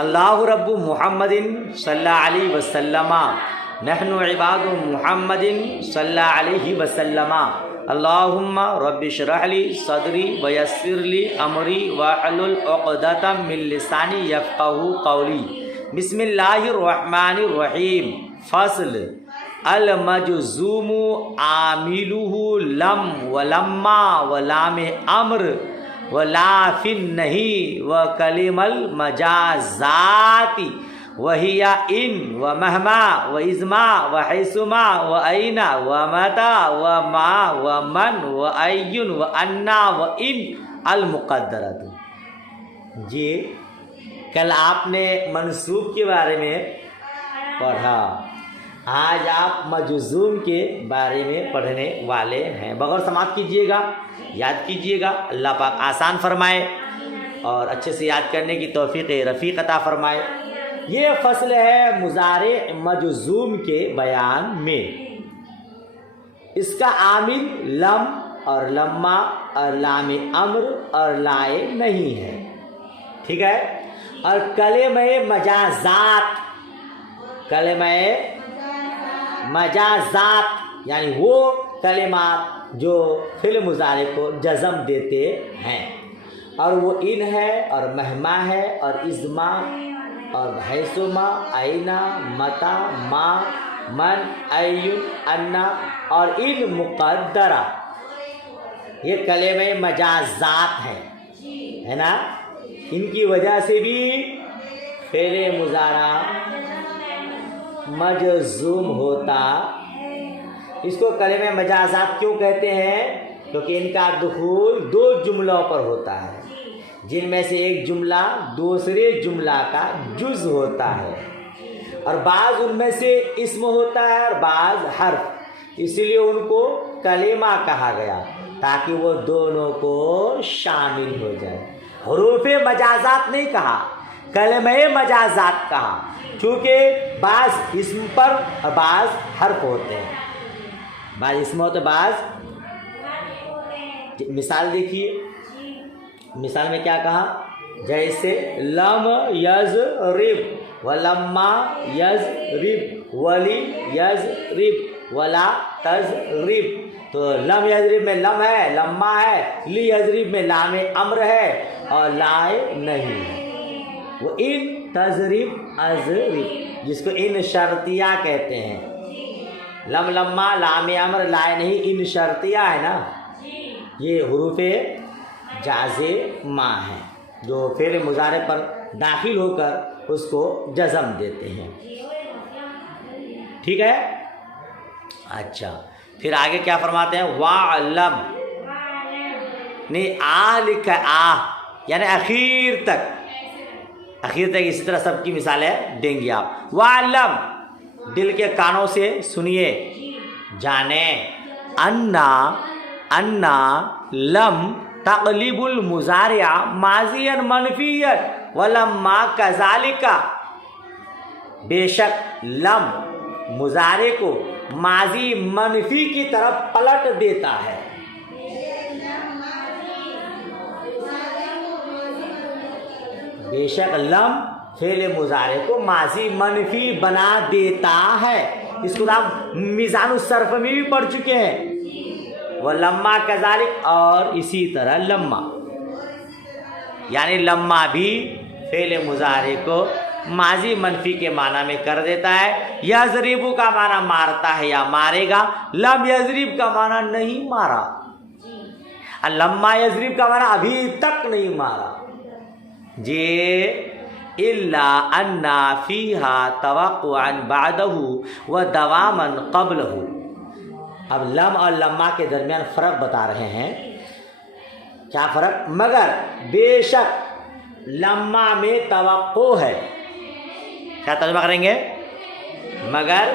اللہ رب محمد صلی اللہ علیہ وسلم نحن عباد محمد صلی اللہ علیہ وسلم اللہم رب اشرح لی صدری ویسر لی امری واحلل عقدۃ من لسانی یفقہوا قولی بسم اللہ الرحمن الرحیم فصل المجزوم عاملہ لم ولما ولام امر ولا فی النہی وکلم المجازات وہی ان ومہما وازما وحیثما وائین ومتا وما ومن واین وانا وان المقدرۃ۔ جی کل آپ نے منصوب کے بارے میں پڑھا، آج آپ مجزوم کے بارے میں پڑھنے والے ہیں۔ بغور سماعت کیجئے گا، یاد کیجئے گا، اللہ پاک آسان فرمائے اور اچھے سے یاد کرنے کی توفیق رفیق عطا فرمائے۔ یہ فصل ہے مضارع مجزوم کے بیان میں۔ اس کا عامل لم اور لما اور لام امر اور لائے نہیں ہے، ٹھیک ہے؟ اور کلمہ مجازات، کلمہ مجازات یعنی وہ کلمات جو فعل مضارع کو جزم دیتے ہیں، اور وہ ان ہے اور مہما ہے اور ازما اور حیثما اینا متا ما من ایون انا اور ان مقدرہ، یہ کلمہ مجازات ہیں، ہے نا؟ ان کی وجہ سے بھی فعل مضارع مجزوم ہوتا۔ اس کو کلمہ مجازات کیوں کہتے ہیں؟ کیونکہ ان کا دخول دو جملوں پر ہوتا ہے، جن میں سے ایک جملہ دوسرے جملہ کا جز ہوتا ہے، اور بعض ان میں سے اسم ہوتا ہے اور بعض حرف، اسی لیے ان کو کلمہ کہا گیا تاکہ وہ دونوں کو شامل ہو جائے۔ حروف مجازات نہیں کہا، کلمہ مجازات کہا، کیونکہ بعض اسم پر اور بعض حرف ہوتے ہیں، بعض اسم ہوتے بعض۔ مثال دیکھیے، مثال میں کیا کہا؟ جیسے لم یضرب ولما یضرب ولی یضرب ولا تضرب، تو لم یضرب میں لم ہے، لما ہے، لی یضرب میں لام امر ہے اور لائے نہیں ہے۔ وہ ان تضرب اضرب، جس کو ان شرطیہ کہتے ہیں۔ لم لما لام امر لائے نہیں، ان شرطیہ ہے نا، یہ حروف جازمہ ہیں جو فعل مضارع پر داخل ہو کر اس کو جزم دیتے ہیں، ٹھیک ہے؟ اچھا، پھر آگے کیا فرماتے ہیں؟ وَعْلَمْ، نہیں آ لکھا ہے، آ یعنی اخیر تک، اخیر تک۔ اسی طرح سب کی مثالیں دیں گے آپ۔ وَعْلَمْ، دل کے کانوں سے سنیے، جانیں، انا لم تقلب المضارع ماضیا منفیا ولما کذالک، بے شک لم مضارع کو ماضی منفی کی طرف پلٹ دیتا ہے۔ بے شک لم فعل مضارع کو ماضی منفی بنا دیتا ہے۔ اس کو آپ میزان الصرف میں بھی پڑھ چکے ہیں، وَلَمَّا كَذَلِكَ، اور اسی طرح لما، یعنی لما بھی فعل مضارع کو ماضی منفی کے معنی میں کر دیتا ہے۔ یضرب کا معنی مارتا ہے یا مارے گا، لم یضرب کا معنی نہیں مارا، لما یضرب کا معنی ابھی تک نہیں مارا۔ جی الا ان فیہا توقعا بعدہ ودواما قبلہ۔ اب لم اور لما کے درمیان فرق بتا رہے ہیں۔ کیا فرق؟ مگر بے شک لما میں توقع ہے، کیا ترجمہ کریں گے؟ مگر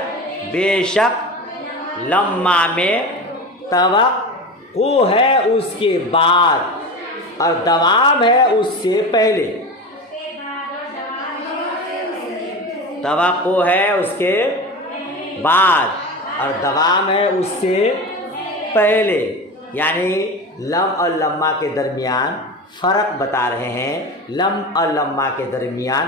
بے شک لما میں توقع ہے اس کے بعد، اور دوام ہے اس سے پہلے۔ توقع ہے اس کے بعد اور دوام ہے اس سے پہلے، یعنی لم اور لما کے درمیان فرق بتا رہے ہیں۔ لم اور لما کے درمیان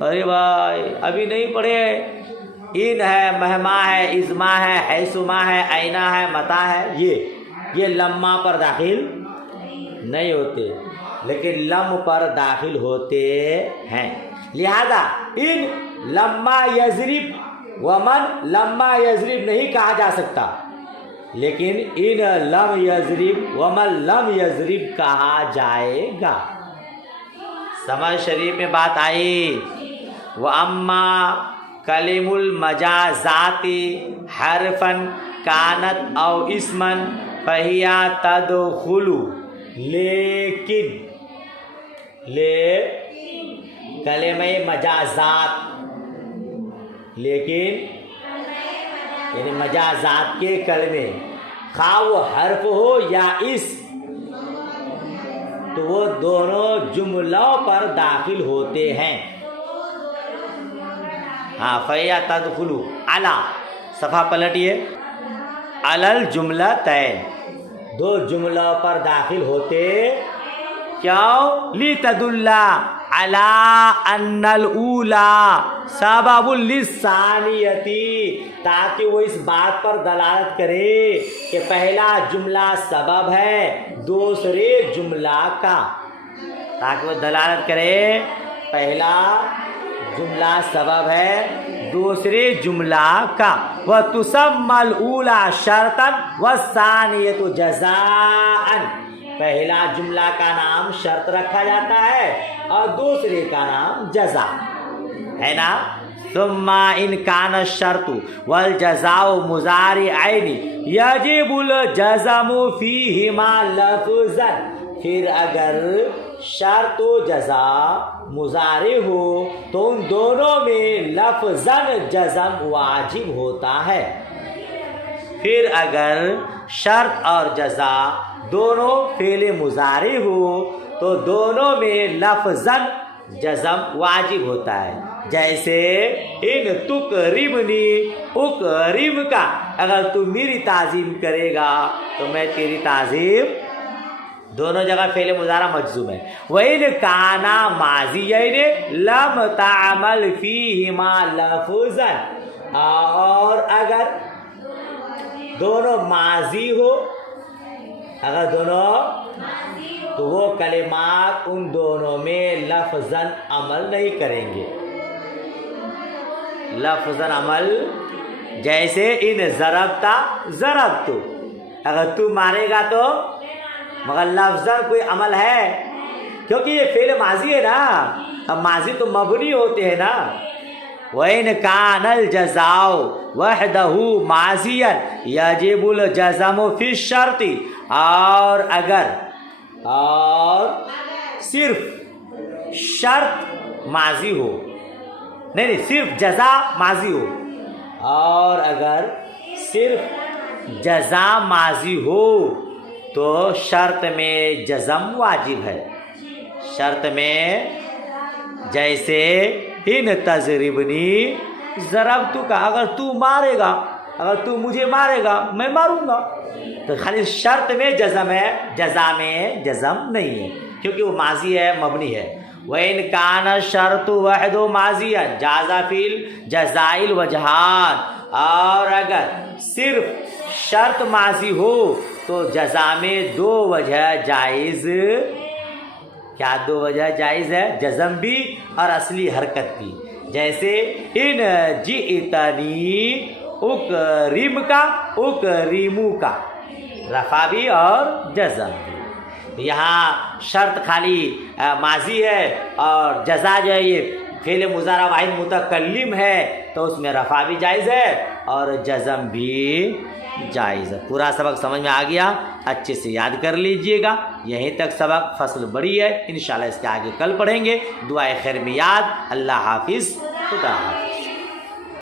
ارے بھائی ابھی نہیں پڑھے، ان ہے، مہما ہے، ازما ہے، حیثما ہے، اینا ہے، متا ہے، یہ لما پر داخل نہیں ہوتے لیکن لم پر داخل ہوتے ہیں۔ لہذا ان لما یضرب ومن لما یضرب نہیں کہا جا سکتا، لیکن ان لم یضرب ومن لم یضرب کہا جائے گا۔ سمجھ شریف میں بات آئی۔ وَأَمَّا کلم المجازات حرفا کانت او اسما فہیا تدخل، لیکن کلمہ مجازات، لیکن یعنی مجازات کے کلمے خواہ وہ حرف ہو یا اسم تو وہ دونوں جملوں پر داخل ہوتے ہیں۔ ہاں فیا تدخلو علی، صفحہ پلٹیے، علی الجملتین، دو جملوں پر داخل ہوتے، کیوں؟ لتدل علی ان الاولی سبب للثانیتی، تاکہ وہ اس بات پر دلالت کرے کہ پہلا جملہ سبب ہے دوسرے جملہ کا، تاکہ وہ دلالت کرے پہلا جملہ سبب ہے دوسرے جملہ کا۔ وَتُسَمَّى الْأُولَى شَرْطًا وَالثَّانِيَةُ جَزَاءً، پہلا جملہ کا نام شرط رکھا جاتا ہے اور دوسرے کا نام جزا ہے نا۔ ثم ان کان الشرط والجزاء مضارعین یجب الجزم فیہما لفظا، پھر اگر شرط و جزا مضارع ہو تو ان دونوں میں لفظاً جزم واجب ہوتا ہے۔ پھر اگر شرط اور جزا دونوں فعل مضارع ہو تو دونوں میں لفظاً جزم واجب ہوتا ہے۔ جیسے ان تکرمنی اکرم کا، اگر تو میری تعظیم کرے گا تو میں تیری تعظیم، دونوں جگہ فعل مضارع مجزوم ہے۔ وَإِنْ كَانَا مَاضِيَيْنِ لَمْ تَعْمَلْ فِيهِمَا لَفْظًا، اور اگر دونوں ماضی ہو، اگر دونوں تو وہ کلمات ان دونوں میں لفظاً عمل نہیں کریں گے، لفظاً عمل، جیسے ان ضربتا ضربتو، اگر تو مارے گا تو، مگر لفظاً کوئی عمل ہے کیونکہ یہ فعل ماضی ہے نا، اب ماضی تو مبنی ہوتے ہیں نا۔ وَإِنْ كَانَ الْجَزَاءُ وَحْدَهُ مَاضِيًا يَجِبُ الْجَزْمُ فِي الشَّرْطِ، اور صرف شرط ماضی ہو، نہیں صرف جزا ماضی ہو، اور اگر صرف جزا ماضی ہو تو شرط میں جزم واجب ہے۔ شرط میں جیسے ان تضربنی ضربتو کا، اگر تو مارے گا، اگر تو مجھے مارے گا میں ماروں گا، تو خالی شرط میں جزم ہے، جزا میں جزم نہیں ہے کیونکہ وہ ماضی ہے، مبنی ہے۔ وَإِنْ كَانَ الشَّرْطُ وَحْدُهُ مَاضِيًا جَازَ فِي الْجَزَاءِ الْوَجْهَانِ، اور اگر صرف شرط ماضی ہو تو جزا میں دو وجہ جائز، کیا دو وجہ جائز ہے؟ جزم بھی اور اصلی حرکت بھی، جیسے ان جئتنی اکرم کا، اکریمو کا، رفع بھی اور جزم بھی۔ یہاں شرط خالی ماضی ہے اور جزا جو ہے یہ فعل مضارع واحد متکلم ہے تو اس میں رفع بھی جائز ہے اور جزم بھی جائز ہے۔ پورا سبق سمجھ میں آ گیا؟ اچھے سے یاد کر لیجئے گا۔ یہیں تک سبق فصل بڑی ہے، انشاءاللہ اس کے آگے کل پڑھیں گے۔ دعائے خیر میں یاد۔ اللہ حافظ، خدا حافظ۔